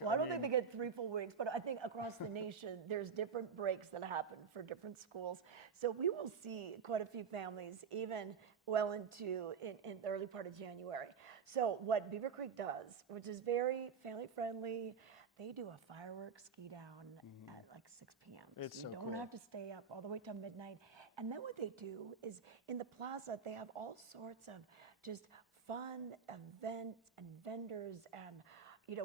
week. Well, I don't think they get 3 full weeks, but I think across the nation, there's different breaks that happen for different schools. So we will see quite a few families, even well into in the early part of January. So what Beaver Creek does, which is very family friendly, they do a fireworks ski down at like 6 p.m. It's so you don't cool. have to stay up all the way till midnight. And then what they do is in the plaza, they have all sorts of just fun events and vendors, and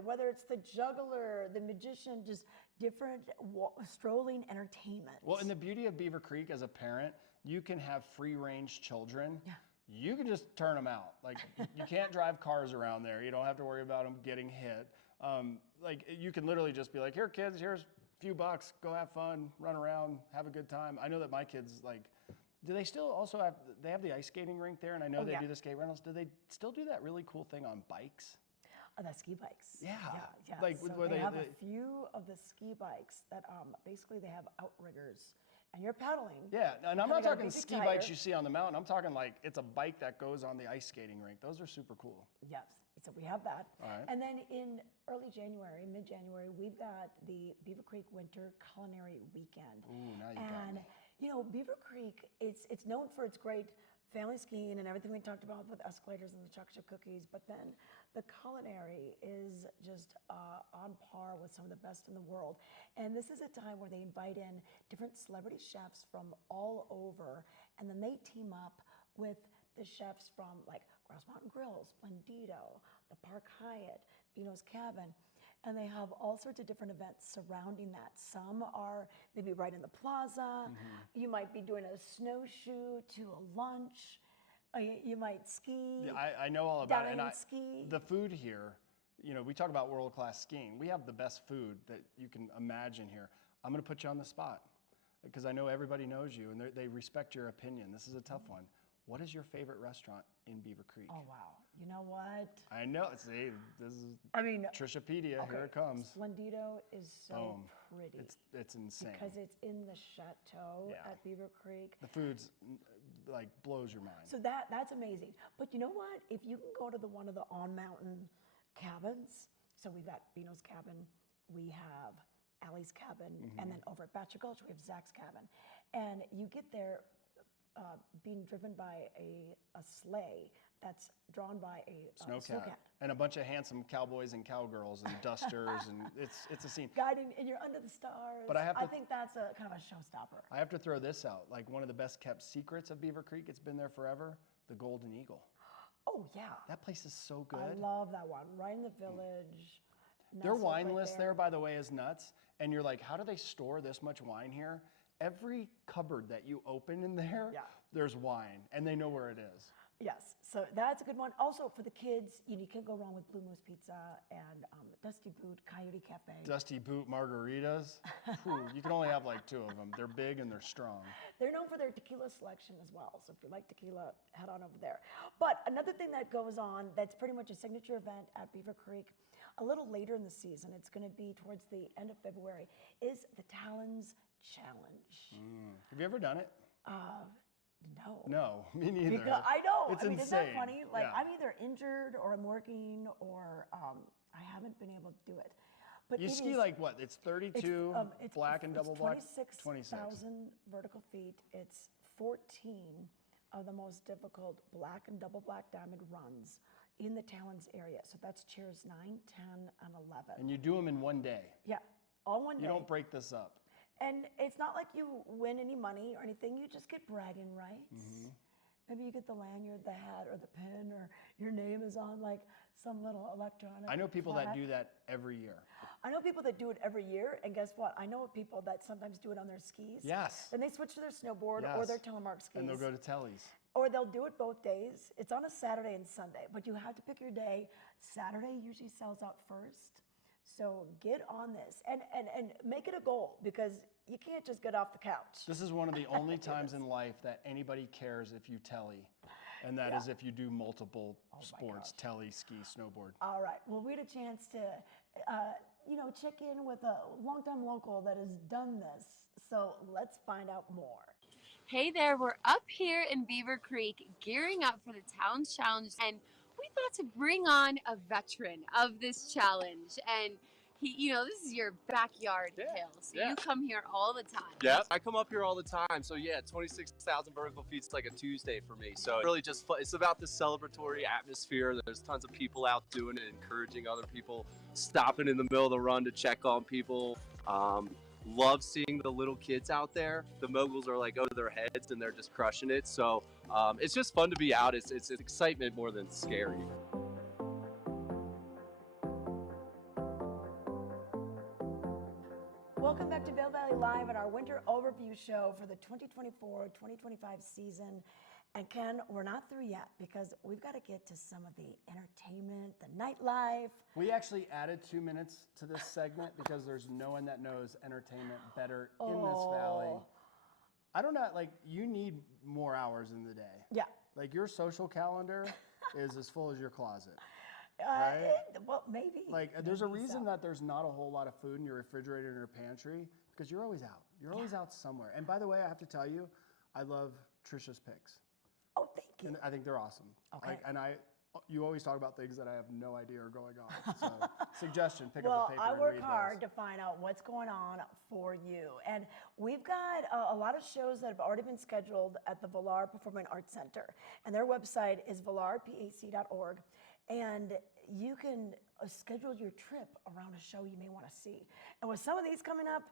whether it's the juggler, the magician, just different strolling entertainment. Well, and the beauty of Beaver Creek as a parent, you can have free range children. Yeah. You can just turn them out. Like you can't drive cars around there. You don't have to worry about them getting hit. Like you can literally just be like, here kids, here's a few bucks, go have fun, run around, have a good time. I know that my kids do they still also have the ice skating rink there? And I know they do the skate rentals. Do they still do that really cool thing on bikes? The ski bikes. Yeah. Like so they have a few of the ski bikes that basically they have outriggers, and you're pedaling. Yeah, and I'm not talking ski bikes you see on the mountain. I'm talking like it's a bike that goes on the ice skating rink. Those are super cool. Yes, so we have that. All right. And then in early January, mid-January, we've got the Beaver Creek Winter Culinary Weekend. Ooh, now you got me. Beaver Creek, it's known for its great family skiing and everything we talked about with escalators and the chocolate chip cookies, but then the culinary is just on par with some of the best in the world. And this is a time where they invite in different celebrity chefs from all over, and then they team up with the chefs from like Grouse Mountain Grill, Splendido, the Park Hyatt, Vino's Cabin, and they have all sorts of different events surrounding that. Some are maybe right in the plaza. You might be doing a snowshoe to a lunch. You might ski. Yeah, I know all about it. And ski. The food here, we talk about world-class skiing. We have the best food that you can imagine here. I'm going to put you on the spot because I know everybody knows you and they respect your opinion. This is a tough one. What is your favorite restaurant in Beaver Creek? Oh, wow. You know what? I know. See, this is Trishapedia. Okay. Here it comes. Splendido is so pretty. It's insane. Because it's in the chateau at Beaver Creek. The food's like blows your mind. So that's amazing. But you know what? If you can go to one of the on-mountain cabins, so we've got Bino's Cabin, we have Allie's Cabin, and then over at Batcher Gulch, we have Zach's Cabin. And you get there being driven by a sleigh that's drawn by a snowcat. And a bunch of handsome cowboys and cowgirls and dusters, and it's a scene. Guiding, and you're under the stars. But I think that's a kind of a showstopper. I have to throw this out. Like one of the best kept secrets of Beaver Creek, it's been there forever, the Golden Eagle. Oh, yeah. That place is so good. I love that one. Right in the village. Their wine list there, by the way, is nuts. And you're like, how do they store this much wine here? Every cupboard that you open in there, there's wine, and they know where it is. Yes, so that's a good one. Also, for the kids, you can't go wrong with Blue Moose Pizza and Dusty Boot Coyote Cafe. Dusty Boot margaritas. Whew, you can only have like 2 of them. They're big and they're strong. They're known for their tequila selection as well. So if you like tequila, head on over there. But another thing that goes on that's pretty much a signature event at Beaver Creek, a little later in the season, it's going to be towards the end of February, is the Talons Challenge. Have you ever done it? No. No, me neither. Because, I know. It's insane. Isn't that funny? Like, I'm either injured or I'm working or I haven't been able to do it. But you ski like what? It's 32 it's black and double black? 26,000 vertical feet. It's 14 of the most difficult black and double black diamond runs in the Talons area. So that's chairs 9, 10, and 11. And you do them in one day? Yeah, all one day. You don't break this up? And it's not like you win any money or anything. You just get bragging rights. Maybe you get the lanyard, the hat, or the pin, or your name is on like some little electronic. I know people flag. that do that every year. I know people that do it every year, and guess what? I know people that sometimes do it on their skis. Yes. Then they switch to their snowboard or their telemark skis. And they'll go to Telly's. Or they'll do it both days. It's on a Saturday and Sunday, but you have to pick your day. Saturday usually sells out first. So get on this and make it a goal, because you can't just get off the couch. This is one of the only times in life that anybody cares if you telly, and that is if you do multiple sports, telly, ski, snowboard. All right, well, we had a chance to check in with a longtime local that has done this. So let's find out more. Hey there, we're up here in Beaver Creek gearing up for the Talons Challenge, and we thought to bring on a veteran of this challenge. And this is your backyard hill, so you come here all the time. Yeah, I come up here all the time. So yeah, 26,000 vertical feet is like a Tuesday for me. So really just it's about the celebratory atmosphere. There's tons of people out doing it, encouraging other people, stopping in the middle of the run to check on people. Love seeing the little kids out there. The moguls are like over their heads and they're just crushing it. So it's just fun to be out. It's excitement more than scary. Welcome back to Vail Valley Live and our winter overview show for the 2024-2025 season. And Ken, we're not through yet because we've got to get to some of the entertainment, the nightlife. We actually added 2 minutes to this segment because there's no one that knows entertainment better in this valley. I don't know, like, you need more hours in the day. Yeah. Like, your social calendar is as full as your closet. Right? Well, maybe. Like, there's a reason that there's not a whole lot of food in your refrigerator and your pantry because you're always out. You're always out somewhere. And by the way, I have to tell you, I love Trisha's picks. Oh, thank you. And I think they're awesome. Okay. You always talk about things that I have no idea are going on. So, suggestion, pick up a paper I and work read hard those. to find out what's going on for you. And we've got a lot of shows that have already been scheduled at the Vilar Performing Arts Center. And their website is vilarpac.org. And you can schedule your trip around a show you may want to see. And with some of these coming up,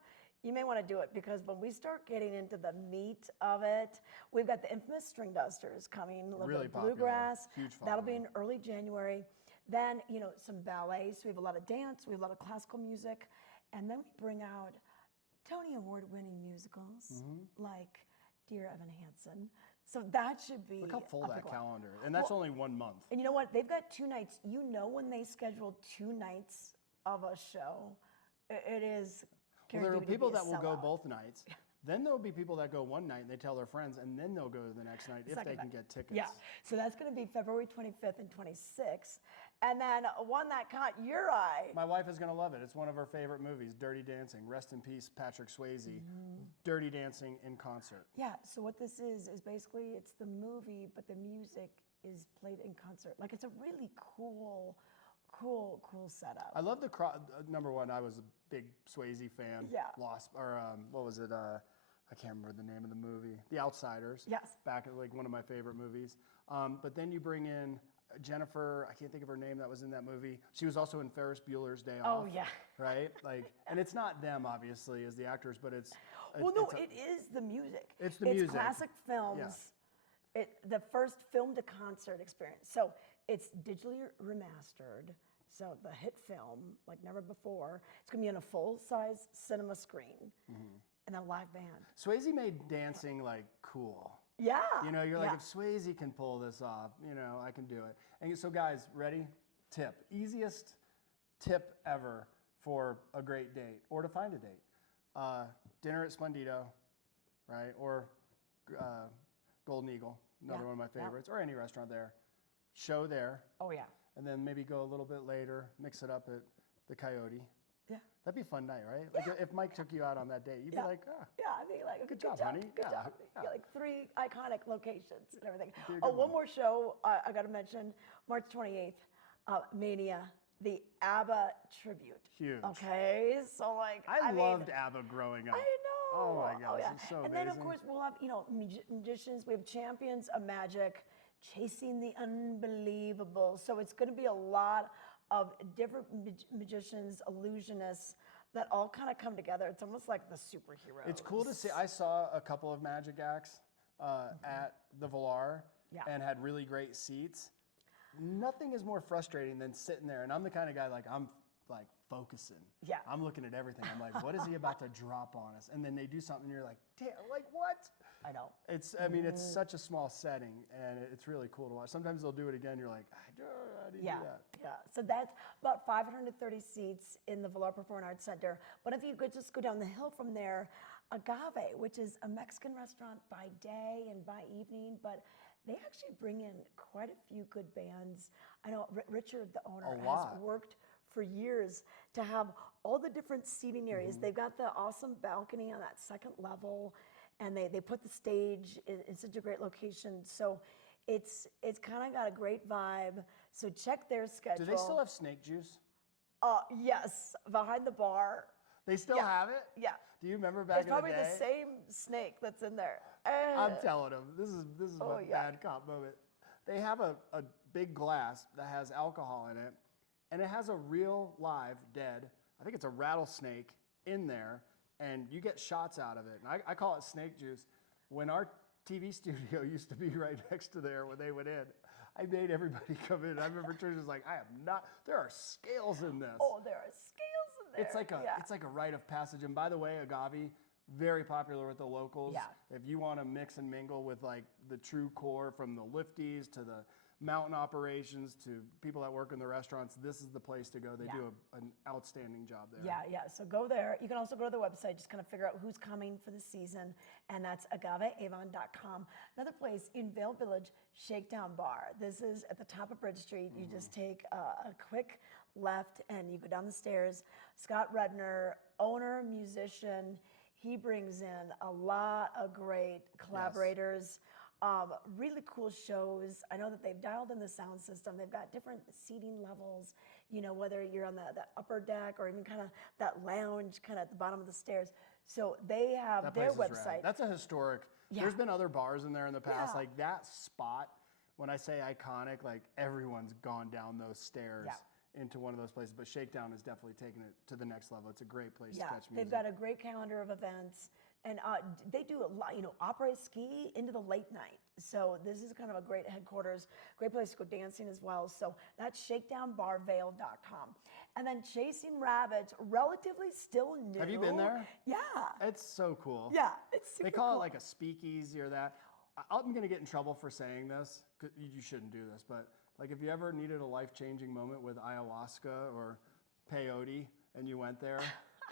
you may want to do it because when we start getting into the meat of it, we've got the infamous String Dusters coming, a little Really bit of popular. bluegrass. Huge That'll be following. in early January. Then, some ballet. So we have a lot of dance, we have a lot of classical music. And then we bring out Tony Award-winning musicals like Dear Evan Hansen. So that should be Look how full a that big one. calendar. And that's only 1 month. And you know what? They've got 2 nights. You know when they schedule 2 nights of a show, it is Well, there are guaranteed to people be a that will go sellout. both nights. Then there will be people that go one night and they tell their friends, and then they'll go to the next night if Second they can night. get tickets. Yeah, so that's going to be February 25th and 26th. And then one that caught your eye. My wife is going to love it. It's one of her favorite movies, Dirty Dancing. Rest in peace, Patrick Swayze. Dirty Dancing in concert. Yeah, so what this is basically it's the movie, but the music is played in concert. Like, it's a really cool setup. I love the number one. I was a big Swayze fan. Yeah. What was it? I can't remember the name of the movie. The Outsiders. Yes. Back at like one of my favorite movies. But then you bring in Jennifer. I can't think of her name. That was in that movie. She was also in Ferris Bueller's Day Off. Oh, yeah. Right. Like, and it's not them obviously as the actors, but it's. Well, no, it is the music. It's the music. It's classic films. Yeah. The first film to concert experience. So it's digitally remastered. So the hit film, like never before, it's going to be on a full-size cinema screen and a live band. Swayze made dancing like cool. Yeah. You're like, yeah. if Swayze can pull this off, I can do it. And so guys, ready? Tip. Easiest tip ever for a great date or to find a date. Dinner at Splendido, right? Or Golden Eagle, another one of my favorites, or any restaurant there. Show there. Oh, yeah. And then maybe go a little bit later, mix it up at the Coyote. Yeah. That'd be a fun night, right? Like if Mike took you out on that date, you'd be like, Yeah, I'd be like, good job, honey. Good Yeah, job. yeah. Yeah, like 3 iconic locations and everything. Be a Oh, good one one. more show I got to mention, March 28th, Mania, the ABBA tribute. Huge. Okay, so like, I mean, loved ABBA growing up. I know. Oh my gosh, yeah. it's so and amazing. then of course we'll have magicians. We have champions of magic, chasing the unbelievable. So it's going to be a lot of different magicians, illusionists that all kind of come together. It's almost like the superheroes. It's cool to see. I saw a couple of magic acts at the Vilar and had really great seats. Nothing is more frustrating than sitting there, and I'm the kind of guy I'm like focusing. Yeah. I'm looking at everything. I'm like, what is he about to drop on us? And then they do something, and you're like, damn, like what? I know. It's such a small setting, and it's really cool to watch. Sometimes they'll do it again. You're like, I didn't do that. Yeah. So that's about 530 seats in the Vilar Performing Arts Center. But if you could just go down the hill from there, Agave, which is a Mexican restaurant by day and by evening, but they actually bring in quite a few good bands. I know Richard, the owner, has worked for years to have all the different seating areas. They've got the awesome balcony on that second level, and they put the stage in such a great location. So it's kind of got a great vibe. So check their schedule. Do they still have snake juice? Yes, behind the bar. They still Yeah. have it? Yeah. Do you remember back It's in the probably day? the same snake that's in there. I'm telling them, this is Oh, my yeah. bad cop moment. They have a big glass that has alcohol in it, and it has a real live dead, I think it's a rattlesnake in there, and you get shots out of it. And I call it snake juice. When our TV studio used to be right next to there when they went in, I made everybody come in. I remember Trish was like, I have not, there are scales in this. Oh, there are scales in there. It's like a rite of passage. And by the way, Agave, very popular with the locals. Yeah. If you want to mix and mingle with like the true core, from the lifties to the mountain operations to people that work in the restaurants, this is the place to go. They do an outstanding job there. Yeah. So go there. You can also go to the website, just kind of figure out who's coming for the season, and that's agaveavon.com. Another place in Vail Village, Shakedown Bar. This is at the top of Bridge Street. You just take a quick left and you go down the stairs. Scott Redner, owner, musician, he brings in a lot of great collaborators. Really cool shows. I know that they've dialed in the sound system. They've got different seating levels, you know, whether you're on the upper deck or even kind of that lounge kind of at the bottom of the stairs. So they have That their place is website. rad. That's a historic, Yeah. there's been other bars in there in the past. Yeah. Like that spot, when I say iconic, like everyone's gone down those stairs into one of those places. But Shakedown is definitely taking it to the next level. It's a great place to catch music. They've got a great calendar of events, and they do a lot, you know, après-ski into the late night. So this is kind of a great headquarters, great place to go dancing as well. So that's shakedownbarvail.com. And then Chasing Rabbits, relatively still new. Have you been there? Yeah. It's so cool. Yeah, it's super They call cool. it like a speakeasy or that. I'm going to get in trouble for saying this, 'cause you shouldn't do this, but like if you ever needed a life-changing moment with ayahuasca or peyote and you went there,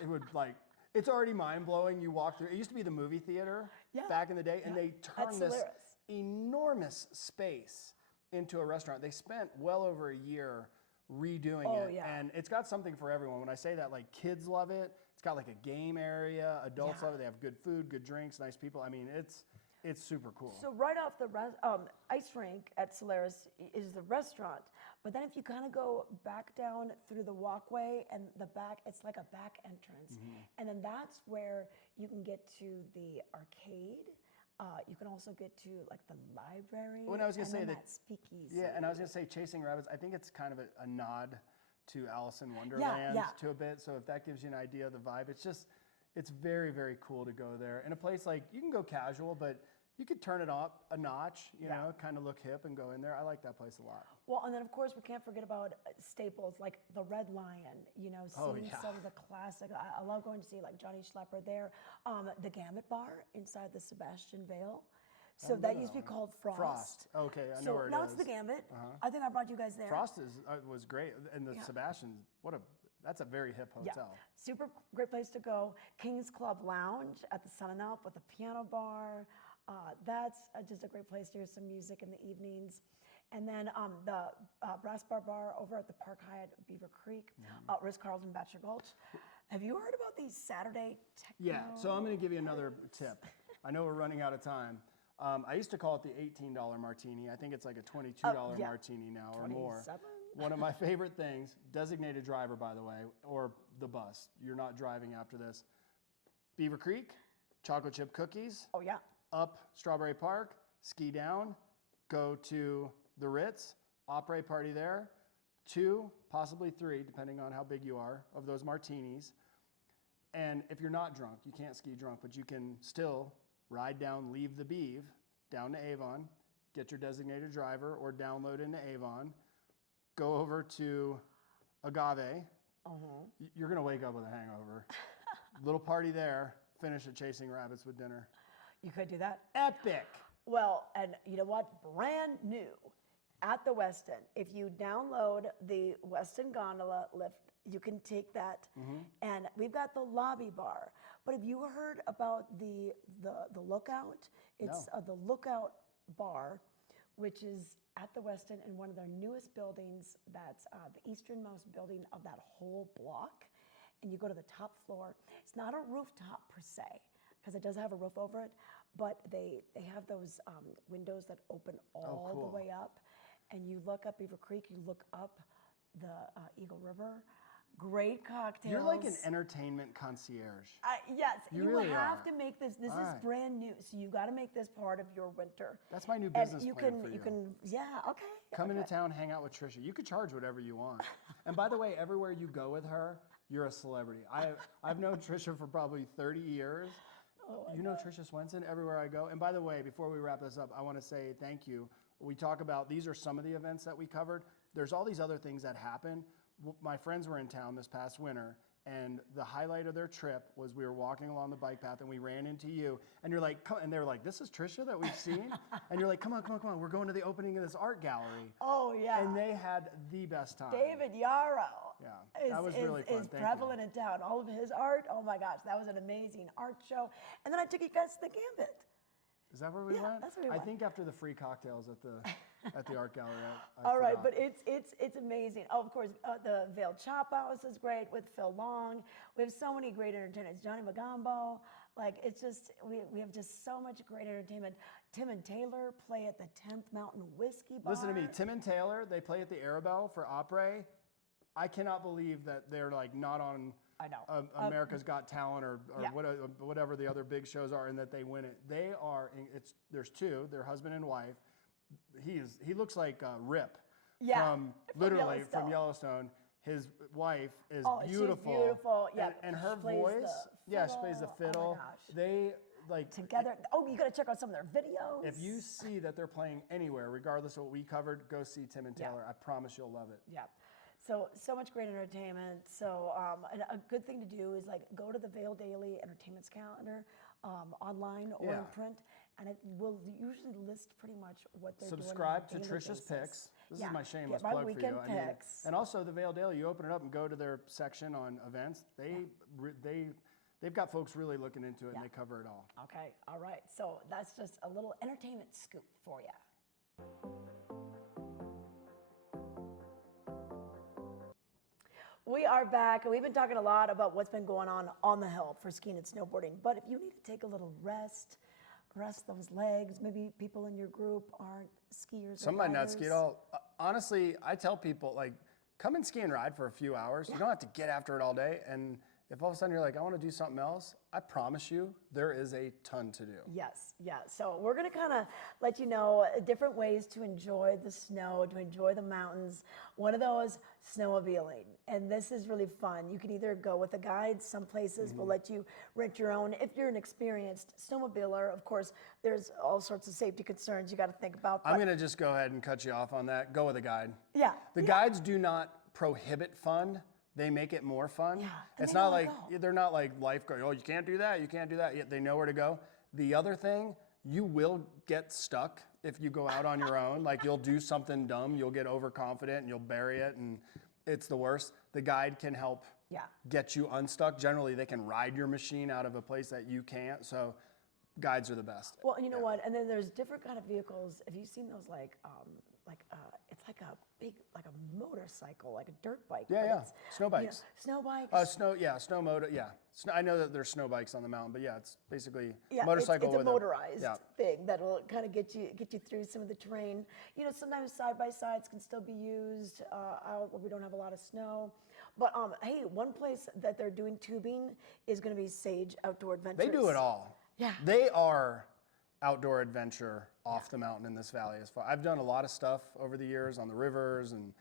it would like, it's already mind-blowing. You walk through, it used to be the movie theater back in the day, and they turned this Solaris. enormous space into a restaurant. They spent well over a year redoing it, and it's got something for everyone. When I say that, like kids love it. It's got like a game area. Adults love it. They have good food, good drinks, nice people. I mean, it's super cool. So right off the ice rink at Solaris is the restaurant. But then if you kind of go back down through the walkway and the back, it's like a back entrance. And then that's where you can get to the arcade. You can also get to like the library. When I was gonna say that speakeasy. Yeah, and I was gonna say Chasing Rabbits. I think it's kind of a nod to Alice in Wonderland to a bit. So if that gives you an idea of the vibe, it's very, very cool to go there. In a place like, you can go casual, but you could turn it up a notch, you know, kind of look hip and go in there. I like that place a lot. Well, and then of course we can't forget about staples like the Red Lion, you know, seeing some of the classic. I love going to see like Johnny Schlepper there. The Gambit Bar inside the Sebastian Vale. So that used to be called Frost. Okay, I know where it is. Now it's the Gambit. I think I brought you guys there. Frost was great, and the Sebastian, that's a very hip hotel. Yeah, super great place to go. King's Club Lounge at the Sun and Up with a piano bar. That's just a great place to hear some music in the evenings. And then the Brass Bar over at the Park Hyatt Beaver Creek, Ritz-Carlton Bachelor Gulch. Have you heard about these Saturday techno? Yeah, so I'm going to give you another tip. I know we're running out of time. I used to call it the $18 martini. I think it's like a $22 martini now or more. 27? One of my favorite things, designated driver, by the way, or the bus. You're not driving after this. Beaver Creek, chocolate chip cookies. Oh, yeah. Up Strawberry Park, ski down, go to the Ritz, après party there, 2, possibly 3, depending on how big you are, of those martinis. And if you're not drunk, you can't ski drunk, but you can still ride down, leave the Beeve, down to Avon, get your designated driver or download into Avon, go over to Agave. You're going to wake up with a hangover. Little party there, finish at Chasing Rabbits with dinner. You could do that. Epic. Well, and you know what? Brand new at the Westin. If you download the Westin Gondola lift, you can take that. And we've got the lobby bar. But have you heard about the Lookout? It's the Lookout Bar, which is at the Westin in one of their newest buildings. That's the easternmost building of that whole block. And you go to the top floor. It's not a rooftop per se, because it does have a roof over it, but they have those windows that open all the way up, and you look up Beaver Creek, you look up the Eagle River. great cocktails. You're like an entertainment concierge. Yes, You you really have are. to make this. This All is right. brand new, so you got to make this part of your winter. That's my new And business you plan can, for you. you can, yeah, okay. Come okay. into town, hang out with Trisha. You could charge whatever you want. And by the way, everywhere you go with her, you're a celebrity. I've known Trisha for probably 30 years. You know Trisha Swenson everywhere I go. And by the way, before we wrap this up, I want to say thank you. We talk about, these are some of the events that we covered. There's all these other things that happen. My friends were in town this past winter, and the highlight of their trip was we were walking along the bike path and we ran into you, and you're like, come, and they were like, this is Trisha that we've seen? And you're like, come on, we're going to the opening of this art gallery. Oh, yeah. And they had the best time. David Yarrow Yeah, that was really fun. is Thank prevalent in town. All of his art, oh my gosh, that was an amazing art show. And then I took you guys to the Gambit. Is that where we went? that's where we I went. think after the free cocktails at the art gallery. I All right, forgot. but it's amazing. Oh, of course, the Vail Chop House is great with Phil Long. We have so many great entertainers. Johnny Magambo. Like, it's just, we have just so much great entertainment. Tim and Taylor play at the 10th Mountain Whiskey Bar. Listen to me, Tim and Taylor, they play at the Arabelle for Opry. I cannot believe that they're like not on I know. America's Got Talent or Yeah. whatever the other big shows are, and that they win it. They are. There's two. They're husband and wife. He looks like Rip. Yeah, From from literally Yellowstone. from Yellowstone. His wife is Oh, beautiful. she's beautiful. Yeah, and her she plays voice. the Yeah, she plays the fiddle. Oh my fiddle. gosh. They like Together. Oh, you got to check out some of their videos. If you see that they're playing anywhere, regardless of what we covered, go see Tim and Yeah. Taylor. I promise you'll love it. Yeah. So much great entertainment. So and a good thing to do is like go to the Vail Daily Entertainments calendar online or in Yeah. print, and it will usually list pretty much what they're Subscribe to doing on a daily Trisha's basis. Picks. This Yeah, is my get shameless my plug for weekend you. picks. And also the Vail Daily. You open it up and go to their section on events. They've got folks really looking into it, and they cover it all. Okay, all right. So that's just a little entertainment scoop for you. We are back, and we've been talking a lot about what's been going on the hill for skiing and snowboarding. But if you need to take a little rest those legs, maybe people in your group aren't skiers. Some or might not ski at riders. all. Honestly, I tell people, like, come and ski and ride for a few hours. You don't have to get after it all day. And if all of a sudden you're like, I want to do something else, I promise you there is a ton to do. Yes, yeah. So we're going to kind of let you know different ways to enjoy the snow, to enjoy the mountains. One of those, snowmobiling. And this is really fun. You can either go with a guide. Some places will let you rent your own. If you're an experienced snowmobiler, of course, there's all sorts of safety concerns you got to think about. I'm going to just go ahead and cut you off on that. Go with a guide. Yeah. The guides do not prohibit fun. They make it more fun. Yeah, and It's they know not where like, to go. they're not like lifeguard. Oh, you can't do that. You can't do that. Yeah, they know where to go. The other thing, you will get stuck if you go out on your own. Like, you'll do something dumb. You'll get overconfident and you'll bury it, and it's the worst. The guide can help get you unstuck. Generally, they can ride your machine out of a place that you can't. So guides are the best. Well, you know what? And then there's different kind of vehicles. Have you seen those it's like a big, like a motorcycle, like a dirt bike. Yeah, but yeah. it's, Snow bikes. Snow bikes. Snow motor, yeah. I know that there's snow bikes on the mountain, but yeah, it's basically Yeah, motorcycle it's a with motorized yeah. thing that'll kind of get you through some of the terrain. You know, sometimes side by sides can still be used out where we don't have a lot of snow. But hey, one place that they're doing tubing is going to be Sage Outdoor Adventures. They do it all. Yeah. They are outdoor adventure off the mountain in this valley. I've done a lot of stuff over the years on the rivers, and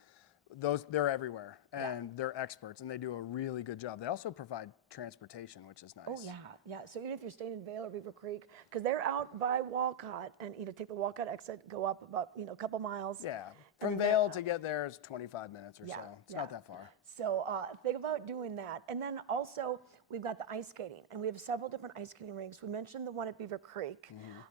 they're everywhere, and they're experts, and they do a really good job. They also provide transportation, which is nice. Oh yeah. So even if you're staying in Vail or Beaver Creek, because they're out by Walcott, and take the Walcott exit, go up about a couple miles. Yeah. From And Vail then, to get there is 25 minutes or so. It's not that far. So think about doing that. And then also, we've got the ice skating, and we have several different ice skating rinks. We mentioned the one at Beaver Creek,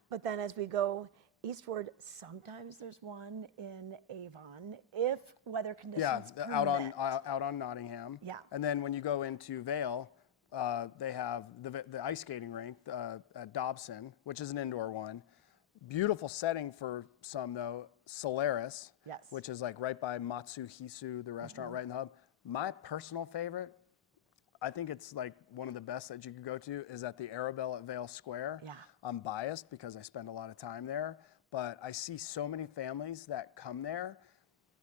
but then as we go eastward, sometimes there's one in Avon, if weather conditions permit. out on Nottingham. Yeah. And then when you go into Vail, they have the ice skating rink at Dobson, which is an indoor one. Beautiful setting for some though, Solaris, Yes. which is like right by Matsuhisu, the restaurant right in the hub. My personal favorite, I think it's like one of the best that you could go to, is at the Arabelle at Vail Square. Yeah. I'm biased because I spend a lot of time there, but I see so many families that come there.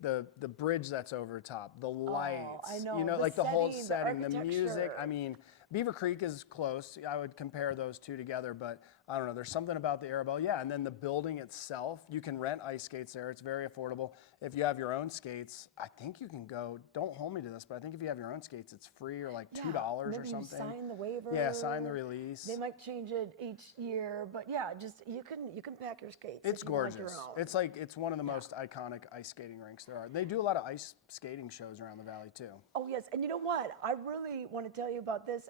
the bridge that's over top, the lights, I know, you know, the like the whole setting, the setting, the music. architecture. I mean, Beaver Creek is close. I would compare those two together, but I don't know. There's something about the Arabelle. Yeah, and then the building itself, you can rent ice skates there. It's very affordable. If you have your own skates, I think you can go, don't hold me to this, but I think if you have your own skates, it's free or like $2 or maybe something. You sign the waiver. Yeah, sign the release. They might change it each year, but yeah, just you can pack your skates. It's if you want gorgeous. your own. It's like, it's one of the most iconic ice skating rinks there are. They do a lot of ice skating shows around the valley too. Oh yes, and you know what? I really want to tell you about this.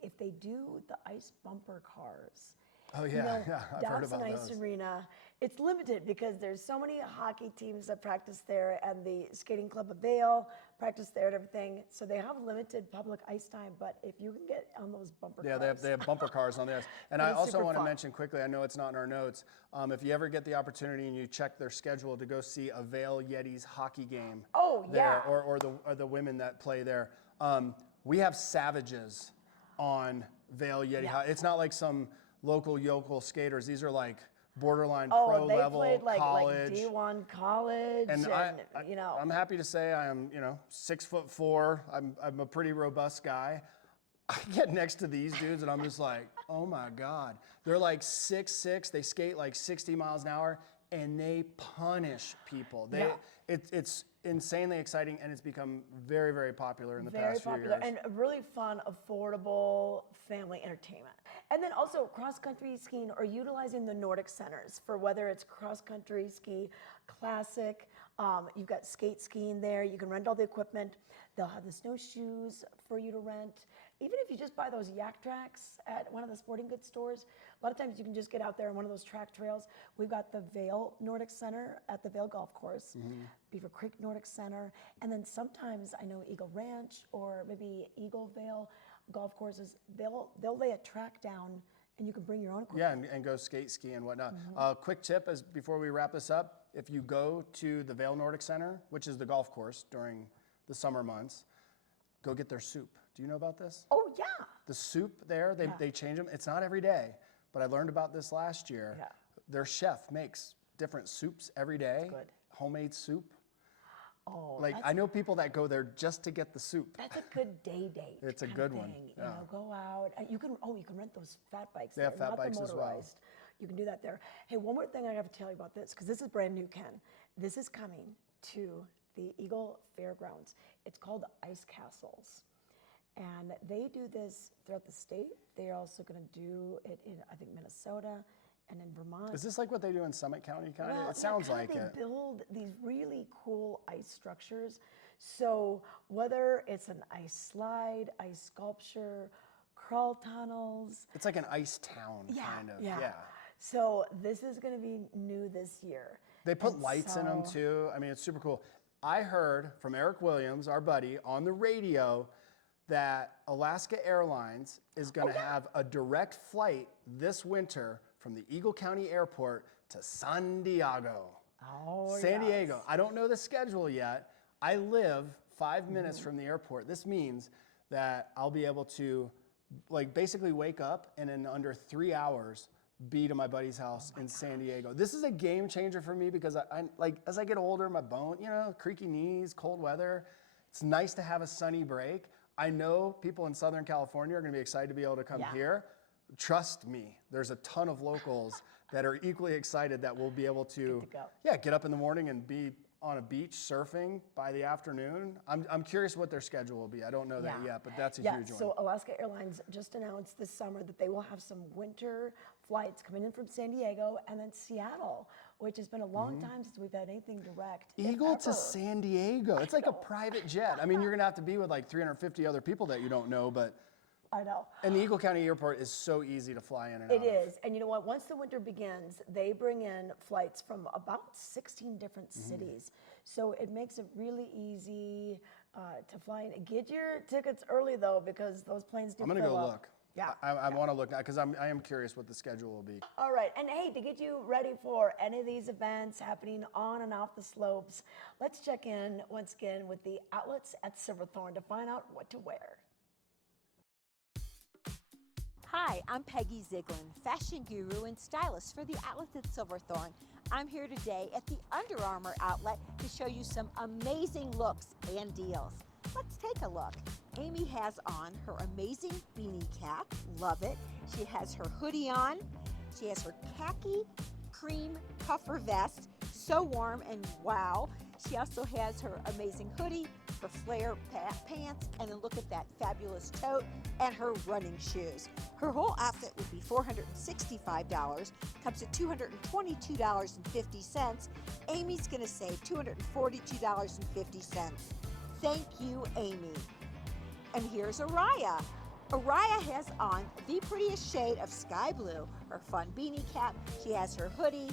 If they do the ice bumper cars. Oh yeah, You know, yeah, I've heard Dobson about Ice those. Arena, it's limited because there's so many hockey teams that practice there, and the skating club of Vail practice there and everything. So they have limited public ice time, but if you can get on those bumper Yeah, cars. they have bumper cars on the ice. And It I is also super want to fun. mention quickly, I know it's not in our notes, if you ever get the opportunity and you check their schedule to go see a Vail Yetis hockey game Oh, there, yeah. or the women that play there, we have Savages on Vail Yeti. Yeah. It's not like some local yokel skaters. These are like borderline Oh, pro they level played like college. D1 college, and, you know. I'm happy to say I am, 6'4". I'm a pretty robust guy. I get next to these dudes and I'm just like, oh my God. They're like 6'6", they skate like 60 miles an hour and they punish people. It's insanely exciting and it's become very, very popular in the Very past popular few years. and really fun, affordable family entertainment. And then also cross-country skiing or utilizing the Nordic centers for whether it's cross-country ski, classic, you've got skate skiing there, you can rent all the equipment. They'll have the snowshoes for you to rent. Even if you just buy those yak tracks at one of the sporting goods stores, a lot of times you can just get out there on one of those track trails. We've got the Vail Nordic Center at the Vail Golf Course, Beaver Creek Nordic Center, and then sometimes I know Eagle Ranch or maybe Eagle Vale golf courses, they'll lay a track down and you can bring your own equipment. Yeah, and go skate ski and whatnot. Quick tip is before we wrap this up, if you go to the Vail Nordic Center, which is the golf course during the summer months, go get their soup. Do you know about this? Oh yeah. The soup there, they change them. It's not every day, but I learned about this last year. Yeah. Their chef makes different soups every day. Good. Homemade soup. Oh, Like I know people that go there just to get the soup. that's a good day date. It's a kind good of one, thing. yeah. You know, go out. You can rent those fat bikes. They have there, fat not bikes the as well. motorized. You can do that there. Hey, one more thing I have to tell you about this because this is brand new, Ken. This is coming to the Eagle Fairgrounds. It's called Ice Castles. And they do this throughout the state. They're also going to do it in, I think, Minnesota and in Vermont. Is this like what they do in Summit County, kind of? Well, It sounds kinda like it. They build these really cool ice structures. So whether it's an ice slide, ice sculpture, crawl tunnels. It's like an ice town, kind of. Yeah. So this is going to be new this year. They put And lights in them so- too. I mean, it's super cool. I heard from Eric Williams, our buddy, on the radio that Alaska Airlines is going to have a direct flight this winter from the Eagle County Airport to San Diego. Oh, San yes. Diego. I don't know the schedule yet. I live 5 minutes from the airport. This means that I'll be able to like basically wake up and in under 3 hours be to my buddy's house in San Diego. This is a game changer for me because I like as I get older, my bone, creaky knees, cold weather. It's nice to have a sunny break. I know people in Southern California are going to be excited to be able to come here. Trust me, there's a ton of locals that are equally excited that we'll be able to, get up in the morning and be on a beach surfing by the afternoon. I'm curious what their schedule will be. I don't know that yet, but that's a huge one. So Alaska Airlines just announced this summer that they will have some winter flights coming in from San Diego and then Seattle, which has been a long time since we've had anything direct. if Eagle to ever. San Diego. It's like a private jet. I mean, you're going to have to be with like 350 other people that you don't know, but. I know. And the Eagle County Airport is so easy to fly in and out It of. is. And you know what? Once the winter begins, they bring in flights from about 16 different cities. So it makes it really easy to fly in. Get your tickets early, though, because those planes do I'm going to fill go up. look. Yeah. I want to look now because I am curious what the schedule will be. All right. And hey, to get you ready for any of these events happening on and off the slopes, let's check in once again with the outlets at Silverthorne to find out what to wear. Hi, I'm Peggy Ziegler, fashion guru and stylist for the Outlets at Silverthorne. I'm here today at the Under Armour outlet to show you some amazing looks and deals. Let's take a look. Amy has on her amazing beanie cap, love it. She has her hoodie on. She has her khaki cream puffer vest, so warm and wow. She also has her amazing hoodie, her flare pants, and then look at that fabulous tote and her running shoes. Her whole outfit would be $465, comes at $222.50. Amy's gonna save $242.50. Thank you, Amy. And here's Araya. Araya has on the prettiest shade of sky blue, her fun beanie cap. She has her hoodie.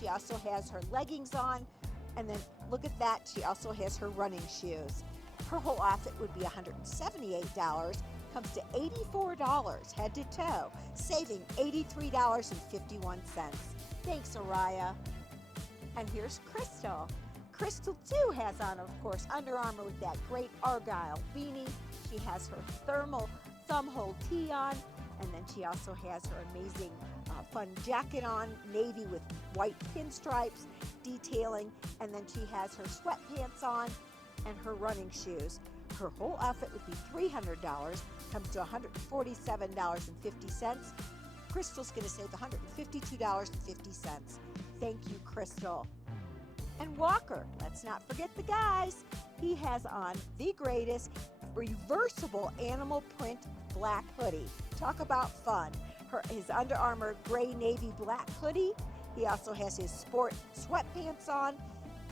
She also has her leggings on. And then look at that, she also has her running shoes. Her whole outfit would be $178, comes to $84 head to toe, saving $83.51. Thanks, Araya. And here's Crystal. Crystal too has on, of course, Under Armour with that great Argyle beanie. She has her thermal thumb hole tee on, and then she also has her amazing fun jacket on, navy with white pinstripes, detailing, and then she has her sweatpants on and her running shoes. Her whole outfit would be $300, comes to $147.50. Crystal's going to save $152.50. Thank you, Crystal. And Walker, let's not forget the guys. He has on the greatest reversible animal print black hoodie. Talk about fun. His Under Armour gray navy black hoodie. He also has his sport sweatpants on,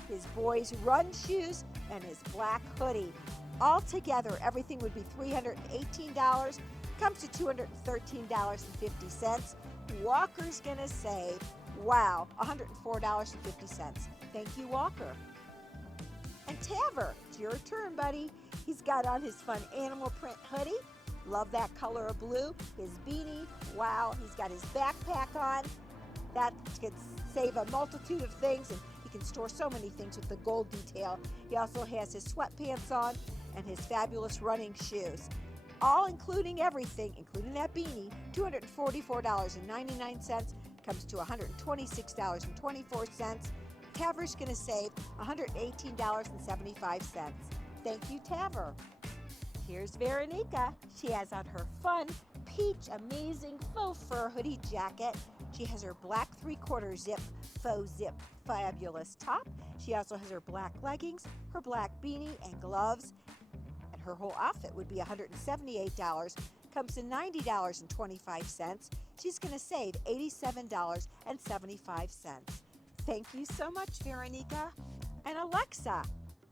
his boys run shoes, and his black hoodie. All together, everything would be $318, comes to $213.50. Walker's gonna save, wow, $104.50. Thank you, Walker. And Taver, it's your turn, buddy. He's got on his fun animal print hoodie. Love that color of blue. His beanie, wow. He's got his backpack on. That could save a multitude of things, and he can store so many things with the gold detail. He also has his sweatpants on and his fabulous running shoes. All including everything, including that beanie, $244.99, comes to $126.24. Taver's gonna save $118.75. Thank you, Taver. Here's Veronica. She has on her fun, peach, amazing faux fur hoodie jacket. She has her black 3/4 zip, faux zip, fabulous top. She also has her black leggings, her black beanie, and gloves. And her whole outfit would be $178, comes to $90.25. She's going to save $87.75. Thank you so much, Veronica. And Alexa,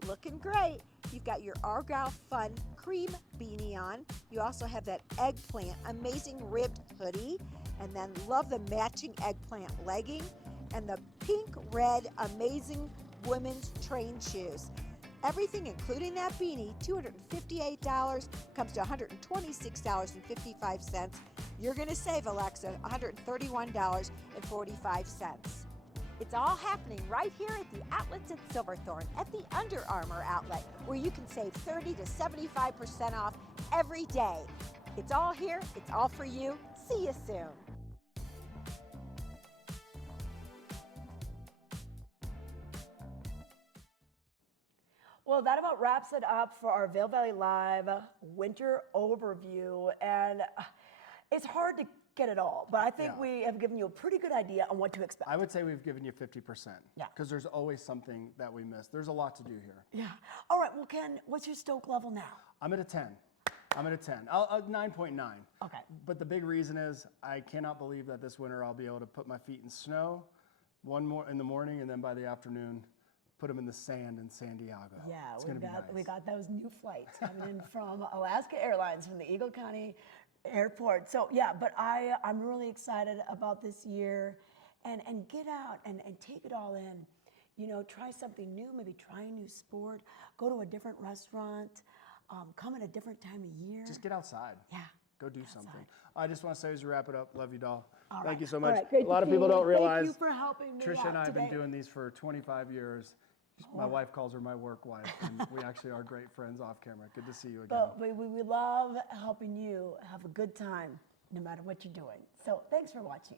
looking great. You've got your Argyle Fun cream beanie on. You also have that eggplant, amazing ribbed hoodie. And then love the matching eggplant legging. And the pink, red, amazing women's train shoes. Everything, including that beanie, $258, comes to $126.55. You're going to save, Alexa, $131.45. It's all happening right here at the outlets at Silverthorne at the Under Armour outlet, where you can save 30 to 75% off every day. It's all here. It's all for you. See you soon. Well, that about wraps it up for our Vail Valley Live winter overview. And it's hard to get it all, but I think we have given you a pretty good idea on what to expect. I would say we've given you 50%. Yeah. Because there's always something that we miss. There's a lot to do here. Yeah. All right. Well, Ken, what's your stoke level now? I'm at a 10. I'm at a 10. 9.9. Okay. But the big reason is I cannot believe that this winter I'll be able to put my feet in snow one more in the morning, and then by the afternoon, put them in the sand in San Diego. Yeah, it's gonna be nice. we got those new flights coming in from Alaska Airlines from the Eagle County Airport. So yeah, but I'm really excited about this year, and get out and take it all in. You know, try something new, maybe try a new sport, go to a different restaurant, come at a different time of year. Just get outside. Yeah. Go do something. I just want to say as we wrap it up, love you, doll. All Thank right. you so All much. right, great A lot to of see people you. don't realize. Thank you for helping me Trisha out and I have today. been doing these for 25 years. My wife calls her my work wife, and we actually are great friends off camera. Good to see you again. But we love helping you have a good time no matter what you're doing. So thanks for watching.